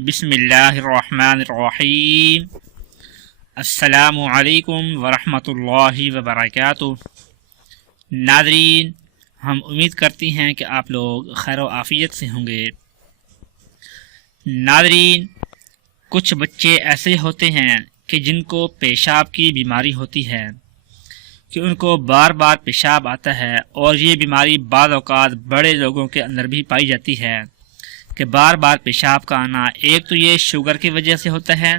बिस्मिल्लाहिर्रहमानिर्रहीम अस्सलामु अलैकुम वरहमतुल्लाहि वबरकातुहू नादरीन हम उम्मीद करती हैं कि आप लोग खैर आफ़ियत से होंगे नादरीन कुछ बच्चे ऐसे होते हैं कि जिनको पेशाब की बीमारी होती है कि उनको बार बार पेशाब आता है और ये बीमारी बाद अवत बड़े लोगों के अंदर भी पाई जाती है कि बार बार पेशाब का आना एक तो ये शुगर की वजह से होता है।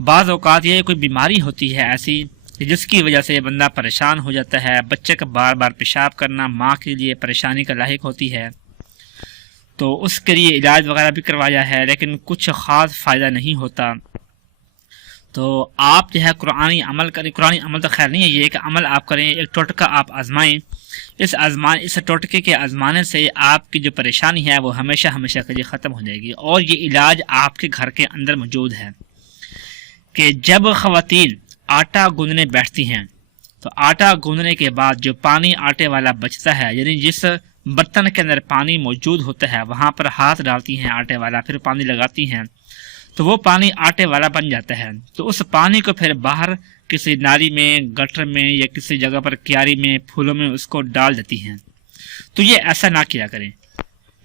बाद अवकात ये कोई बीमारी होती है ऐसी जिसकी वजह से बंदा परेशान हो जाता है। बच्चे का बार बार पेशाब करना माँ के लिए परेशानी का लायक होती है। तो उसके लिए इलाज वगैरह भी करवाया है, लेकिन कुछ ख़ास फ़ायदा नहीं होता। तो आप जो है कुरानी अमल करें। कुरानी अमल तो खैर नहीं है, ये कि अमल आप करें, एक टोटका आप आजमाएँ। इस आजमा इस टोटके के आजमाने से आपकी जो परेशानी है, वो हमेशा हमेशा के लिए ख़त्म हो जाएगी। और ये इलाज आपके घर के अंदर मौजूद है कि जब ख़वातीन आटा गूंदने बैठती हैं तो आटा गूंदने के बाद जो पानी आटे वाला बचता है, यानी जिस बर्तन के अंदर पानी मौजूद होता है, वहाँ पर हाथ डालती हैं आटे वाला, फिर पानी लगाती हैं। तो वो पानी आटे वाला बन जाता है। तो उस पानी को फिर बाहर किसी नाली में, गटर में या किसी जगह पर क्यारी में, फूलों में उसको डाल देती हैं। तो ये ऐसा ना किया करें।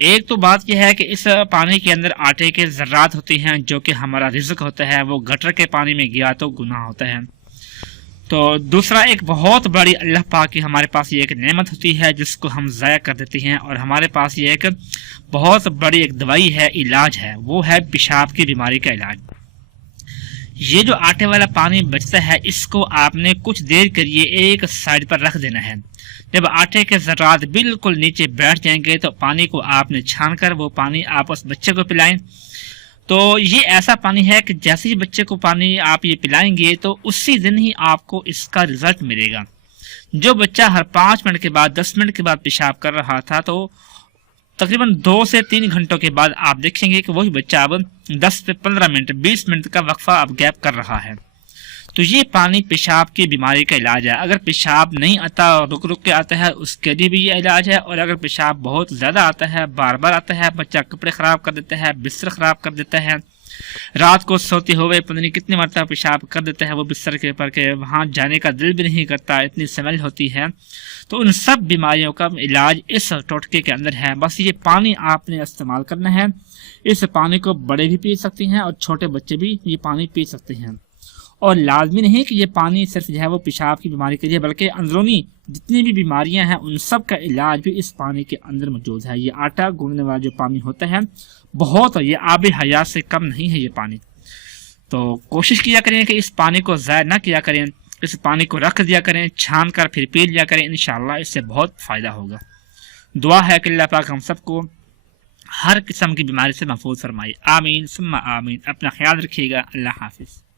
एक तो बात यह है कि इस पानी के अंदर आटे के ज़र्रात होती हैं, जो कि हमारा रिज्क होता है। वो गटर के पानी में गया तो गुनाह होता है। तो दूसरा एक बहुत बड़ी अल्लाह पाक की हमारे पास ये एक नेमत होती है, जिसको हम ज़ाया कर देते हैं, और हमारे पास ये एक बहुत बड़ी एक दवाई है, इलाज है, वो है पेशाब की बीमारी का इलाज। ये जो आटे वाला पानी बचता है, इसको आपने कुछ देर के लिए एक साइड पर रख देना है। जब आटे के ज़रात बिल्कुल नीचे बैठ जाएँगे तो पानी को आपने छान कर वो पानी आप उस बच्चे को पिलाएँ तो ये ऐसा पानी है कि जैसे ही बच्चे को पानी आप ये पिलाएँगे तो उसी दिन ही आपको इसका रिज़ल्ट मिलेगा। जो बच्चा हर पाँच मिनट के बाद, दस मिनट के बाद पेशाब कर रहा था तो तकरीबन दो से तीन घंटों के बाद आप देखेंगे कि वही बच्चा अब दस से पंद्रह मिनट, बीस मिनट का वक्फा अब गैप कर रहा है। तो ये पानी पेशाब की बीमारी का इलाज है। अगर पेशाब नहीं आता रुक रुक के आता है, उसके लिए भी ये इलाज है। और अगर पेशाब बहुत ज़्यादा आता है बार बार आता है, बच्चा कपड़े ख़राब कर देता है, बिस्तर ख़राब कर देता है, रात को सोते हुए पता नहीं कितनी मरतबा पेशाब कर देता है वो बिस्तर के ऊपर के, वहाँ जाने का दिल भी नहीं करता, इतनी स्मेल होती है। तो उन सब बीमारियों का इलाज इस टोटके के अंदर है। बस ये पानी आपने इस्तेमाल करना है। इस पानी को बड़े भी पी सकते हैं और छोटे बच्चे भी ये पानी पी सकते हैं। और लाजमी नहीं कि ये पानी सिर्फ़ जो है वो पेशाब की बीमारी के लिए, बल्कि अंदरूनी जितनी भी बीमारियाँ हैं, उन सब का इलाज भी इस पानी के अंदर मौजूद है। ये आटा गूंदने वाला जो पानी होता है, बहुत ये आब हयात से कम नहीं है ये पानी। तो कोशिश किया करें कि इस पानी को ज़ाय ना किया करें, इस पानी को रख दिया करें, छान कर फिर पी लिया करें इन इससे बहुत फ़ायदा होगा। दुआ है कि अल्लाह पाक हम सबको हर किस्म की बीमारी से महफूज फरमाए। आमीन, सुम्मा आमीन। अपना ख्याल रखिएगा। अल्लाह हाफिज़।